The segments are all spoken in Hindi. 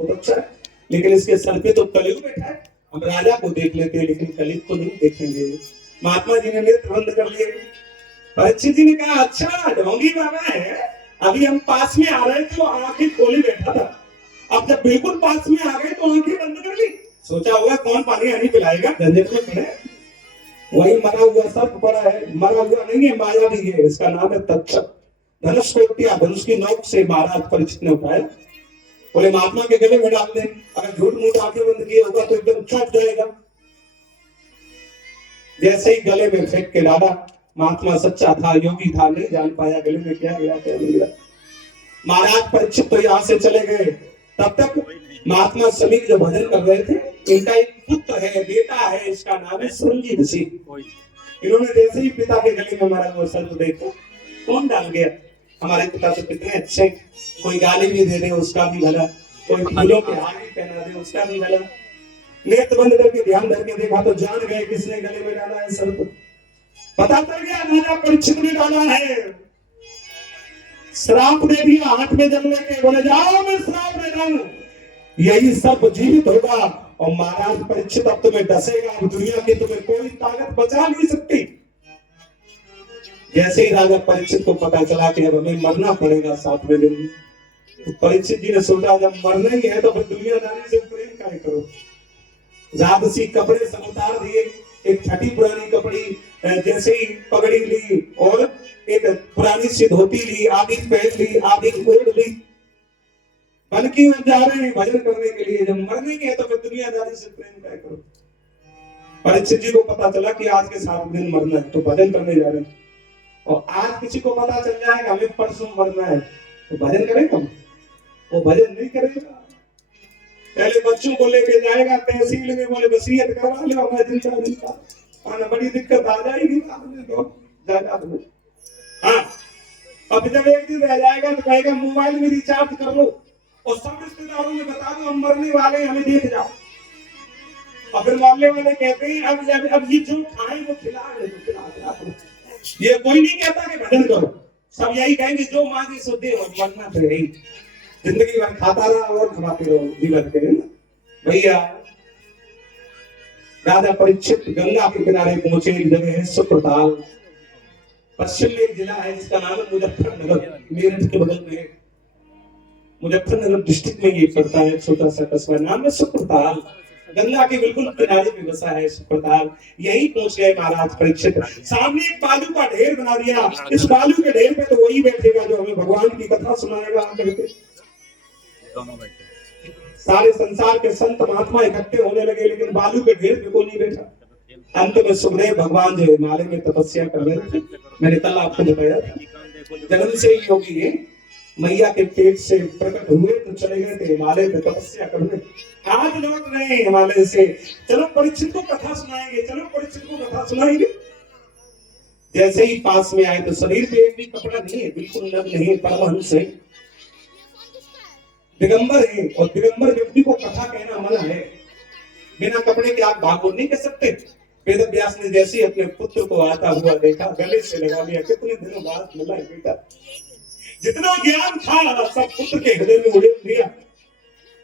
बहुत अच्छा है, लेकिन इसके सर पे तो कलयुग बैठा है। हम राजा को देख लेते हैं लेकिन कलयुग को नहीं देखेंगे। महात्मा जी ने नेत्र बंद कर लिए। परीक्षित जी ने कहा अच्छा ढोंगी बाबा है, अभी हम पास में आ रहे थे तो आंखें खोले बैठा था, अब जब बिल्कुल पास में आ गए तो आंखें बंद कर ली। सोचा होगा कौन पानी आनी पिलाएगा, झंझट में खड़े। वही मरा हुआ सर्प पड़ा है, मरा हुआ नहीं है, माया भी है, इसका नाम है तक्षक। धनुष को उठा, धनुष की नोक से महाराज परीक्षित ने उठाया, बोले महात्मा के गले में डाल दे, अगर झूठ मूठ आंखें बंद किए होगा तो एकदम चौंक जाएगा। जैसे ही गले में फेंक के डाला, महात्मा सच्चा था, योगी था, नहीं जान पाया गले में क्या गया क्या नहीं गया। महाराज परीक्षित तो यहाँ से चले गए। तब तक महात्मा समीर जो भजन कर रहे थे, इनका एक पुत्र है, बेटा है, इसका नाम है संजीव सिंह। इन्होंने जैसे ही पिता के गले में मारा वो सर्प देखो, कौन डाल गया, हमारे पिता तो कितने अच्छे, कोई गाली भी दे दे उसका भी भला, कोई फूलों के हार भी पहना दे उसका भी भला। नेत्र बंद करके ध्यान धर के देखा तो जान गए किसने गले में डाला है सर्प। पता चल गया राजा परीक्षित ने डाला है। श्राप दे दिया हाथ में जलने के, बोले जाओ मैं श्राप दे रहा हूं, यही सर्प जीवित होगा और महाराज परीक्षित अब तुम्हें डसेगा, अब दुनिया की तुम्हें कोई ताकत बचा नहीं सकती। जैसे ही राजा परीक्षित को पता चला कि अब हमें मरना पड़ेगा 7वें दिन, तो परीक्षित जी ने सोचा जब मरना ही है तो फिर दुनियादारी से प्रेम काहे करो। राजसी कपड़े सब उतार दिए, एक फटी पुरानी कपड़ी जैसे ही पगड़ी ली और एक पुरानी सी धोती ली, आदि पहन ली, आदि ओढ़ ली, बल्कि जा रहे हैं भजन करने के लिए। जब मरने है तो फिर दुनियादारी से प्रेम काहे करो। परीक्षित जी को पता चला कि आज के 7 दिन मरना है तो भजन करने जा रहे हैं, और आज किसी को पता चल जाएगा हमें परसों मरना है तो भजन करेगा, वो भजन नहीं करेगा। पहले बच्चों को लेके जाएगा तहसील में, बोले वसीयत करवा लो हमारे दिन का, और बड़ी दिक्कत आ जाएगी जायदाद में। हाँ, अब जब एक दिन रह जाएगा तो कहेगा मोबाइल में रिचार्ज कर लो और सब रिश्तेदारों में बता दो हम मरने वाले हैं, हमें देख जाओ। और फिर मोहल्ले वाले कहते हैं अब ये जो खाए वो खिला दो। ये कोई नहीं कहता कि भजन करो, सब यही कहेंगे जो मांगे सो दे, और मरना तो यही, जिंदगी भर खाता रहो और खवाते रहो जीवन के भैया। राजा परीक्षित गंगा के किनारे पहुंचे, एक जगह है सुप्रताल, पश्चिम में एक जिला है जिसका नाम है मुजफ्फरनगर, मेरठ के बगल में मुजफ्फरनगर डिस्ट्रिक्ट में ये पड़ता है, छोटा सा कस्बा, नाम है सुप्रताल। गंगा के बिल्कुल किनारे पे बसा है सुप्रताल। यही पहुंच गए महाराज परीक्षित। सामने एक बालू का ढेर बना दिया, इस बालू के ढेर पे तो वही बैठेगा जो हमें भगवान की कथा सुनाएगा। सारे संसार के संत महात्मा इकट्ठे होने लगे, लेकिन बालू के ढेर पे कोई नहीं बैठा। अंत में सुखदेव भगवान जो हिमालय में तपस्या कर रहे थे, मैंने कल आपको बताया था, जन्म से ही योगी है, मैया के पेट से प्रकट हुए तो चले गए थे हिमालय में तपस्या करने, आज लौट रहे हैं हिमालय से। चलो परीक्षित को कथा सुनाएंगे, चलो परीक्षित को कथा सुनाएंगे। जैसे ही पास में आए तो शरीर पे एक भी कपड़ा नहीं है, बिल्कुल नग्न है, परमहंस है, दिगंबर है, और दिगंबर व्यक्ति को कथा कहना मना है, बिना कपड़े के आप भागवत नहीं कह सकते। वेद व्यास ने जैसे अपने पुत्र को आता हुआ देखा, गले से लगा लिया, कितने दिनों बाद मिला है बेटा, जितना ज्ञान था सब पुत्र के हृदय में उड़ेल दिया,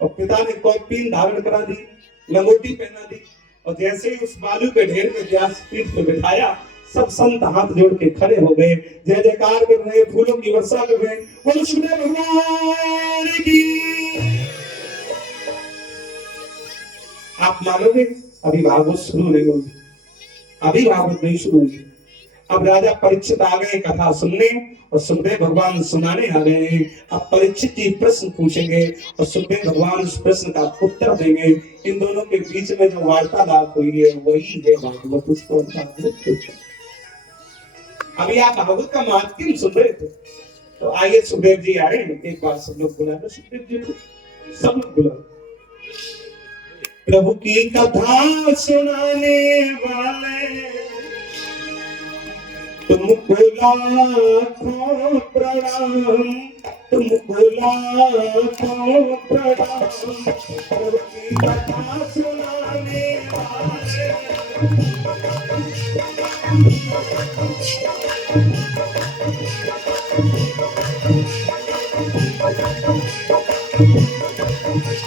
और पिता ने कौपीन धारण करा दी, लंगोटी पहना दी, और जैसे ही उस बालू के ढेर में व्यास पीठ पे बिठाया, सब संत हाथ जोड़ के खड़े हो गए, जय जयकार कर रहे, फूलों की वर्षा कर रहे, बोलो सुखदेव भगवान की। आप मानोगे अभी भागवत शुरू नहीं होगी, अभी भागवत नहीं शुरू हुई। अब राजा परीक्षित आ गए कथा सुनने और सुखदेव भगवान सुनाने आ गए हैं। अब परीक्षित जी प्रश्न पूछेंगे और सुखदेव भगवान उस प्रश्न का उत्तर देंगे। इन दोनों के बीच में जो वार्तालाप हुई है वही है भागवत, उसको अभी आप भागवत का महात्म्य सुन रहे थे, तो आइए सुखदेव जी आए, एक बार सब लोग बुला दो सुखदेव जी को, सब लोग बुला। प्रभु की कथा सुनाने वाले तुमको लाखों प्रणाम, तुमको लाखों प्रणाम। प्रभु की कथा सुनाने वाले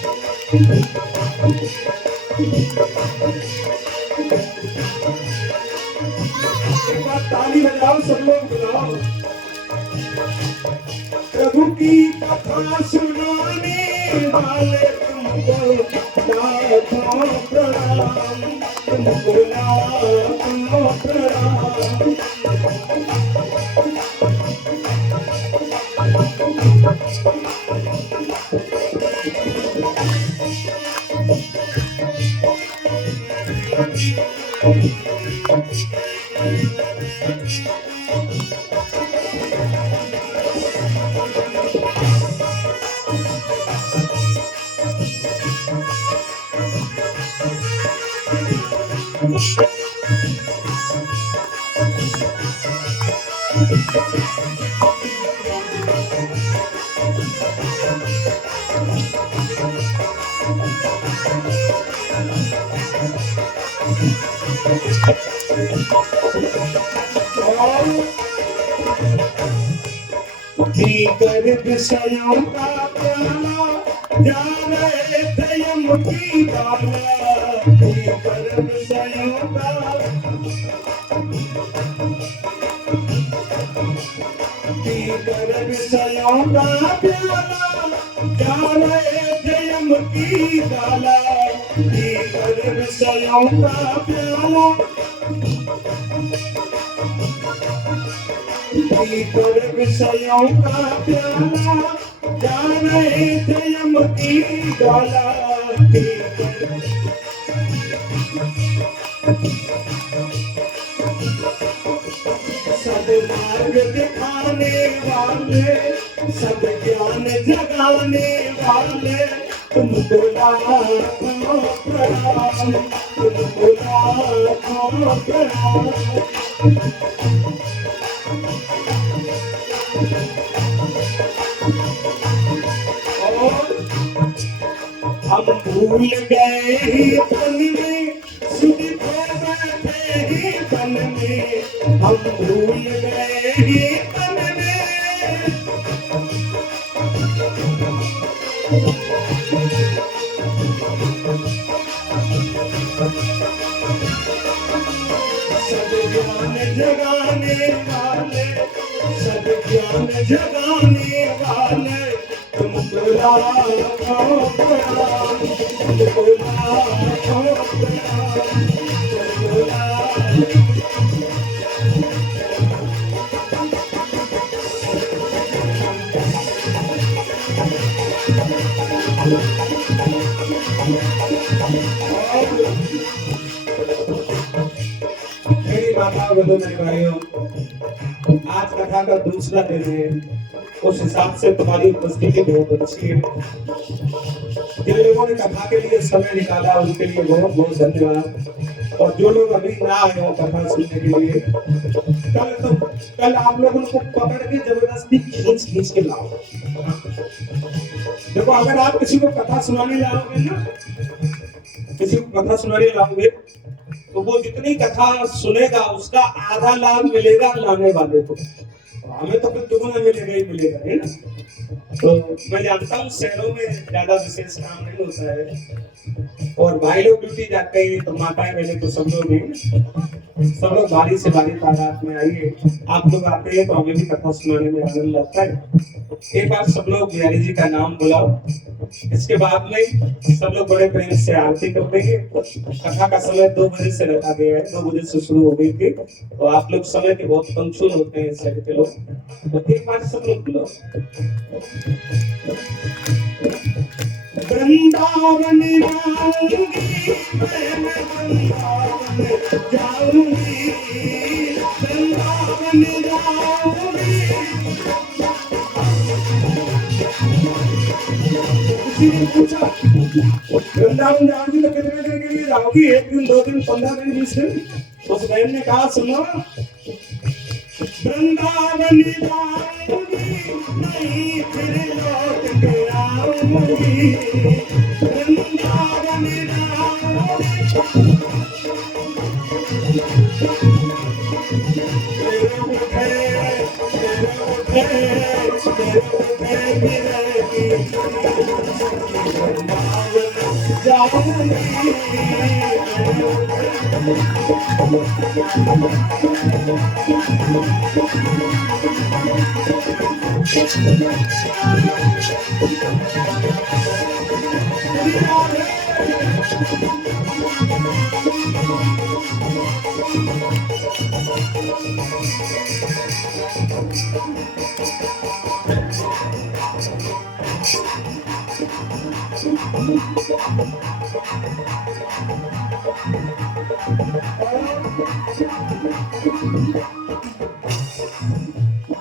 एक बार ताली बजाओ, सब लोग बुलाओ। प्रभु की कथा सुनाने वाले तुमको लाखों प्रणाम, तुमको लाखों प्रणाम। भीतर विषयों का प्याला जा रहे थे यम की डाला, भीतर विषयों का भीतर विषयों का प्याला जा रहे थे यम की डाला, भीतर विषयों का प्याला भीतर विषयों का प्याला जा रहे थे यम की डाला, सब मार्ग दिखाने वाले, सब ज्ञान जगाने वाले, तुमको लाखों प्रणाम, तुमको लाखों प्रणाम। हम भूल गए ही तन में, सुध खो बैठे ही तन में, हम भूल गए ही तन में, सब ज्ञान जगाने वाले, सब ज्ञान जगाने वाले, तुमको लाखों प्रणाम, तुमको लाखों प्रणाम, तुमको लाखों। मेरी माता बंधु मेरे भाइयों, आज कथा का दूसरा दिन है, उस हिसाब से तुम्हारी उपस्थिति बहुत अच्छी है। जिन लोगों ने कथा के लिए समय निकाला उनके लिए बहुत बहुत धन्यवाद। और जो लोग अभी ना आए हो कथा सुनने के लिए, कल आप लोगों को पकड़ के जबरदस्ती खींच खींच के लाओ। देखो, अगर आप किसी को कथा सुनाने जाओगे ना, किसी को कथा सुनाने लाओगे तो वो जितनी कथा सुनेगा उसका आधा लाभ मिलेगा लाने वाले को, हमें तो फिर दुगुना मिलेगा ही मिलेगा, है ना। तो मैं जानता हूँ शहरों में ज्यादा विशेष काम नहीं होता है, और भाई लोग ड्यूटी जाते हैं तो माताएं बहने तो सब लोग हैं, सब लोग बारी से बारी तादाद में आइए। आप लोग आते हैं तो हमें भी कथा सुनाने में आनंद लगता है। एक बार सब लोग बिहारी जी का नाम बुलाओ, इसके बाद में सब लोग बड़े प्रेम से आरती कर देंगे। कथा का समय 2 बजे से रखा गया है, 2 बजे से शुरू हो गई थी, तो आप लोग समय के बहुत पंक्चुअल होते हैं शहर के लोग, तो एक बार सब लोग बुलाओ। वृंदावन जाऊंगी मैं, वृंदावन जाऊंगी, वृंदावन जाऊंगी। किसी ने पूछा वृंदावन जाओगी तो कितने दिन के लिए जाओगी? 1 दिन, 2 दिन, 15 दिन, 20 दिन? उस बहन ने कहा सुनो, वृंदावन जाऊंगी नहीं फिर लौट के आऊंगी, वृंदावन जाऊंगी। तेरे उठे तेरे उठे मिलेगी वृंदावन।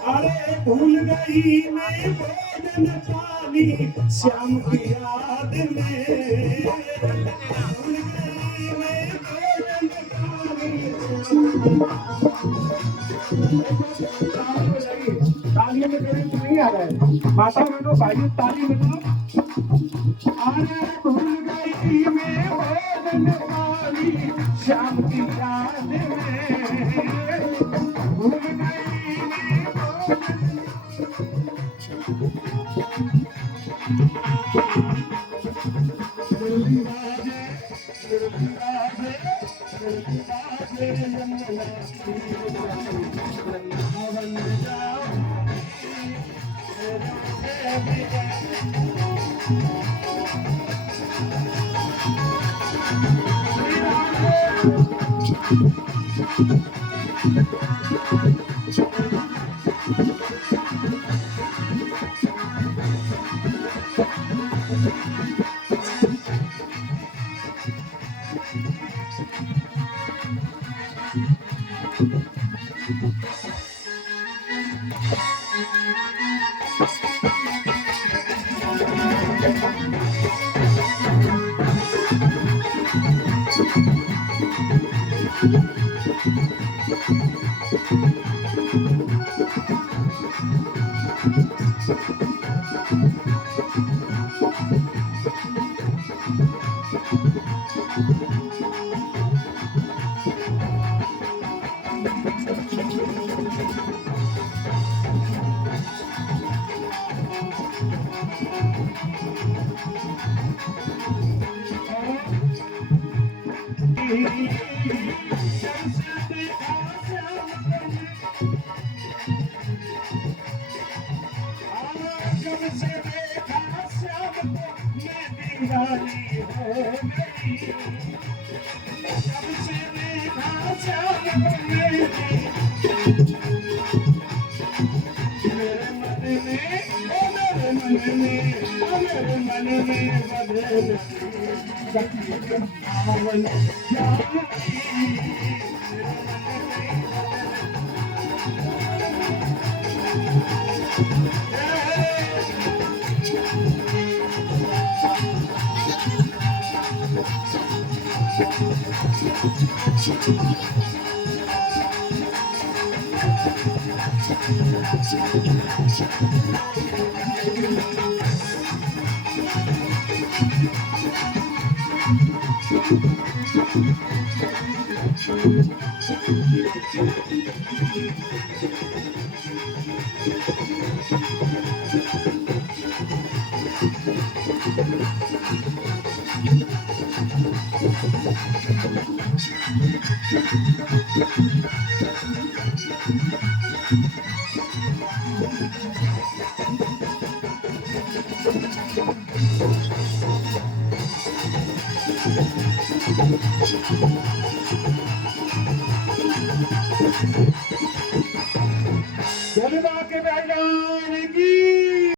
अरे भूल गई मैं भोजन पानी श्याम की याद में, भूल गई मैं भोजन पानी। तालियों में मेरे नहीं आ रहा है, माता बहनों भाइयों ताली में दो। अरे भूल गई मैं भोजन पानी श्याम की याद में, भूल गई के भाईजान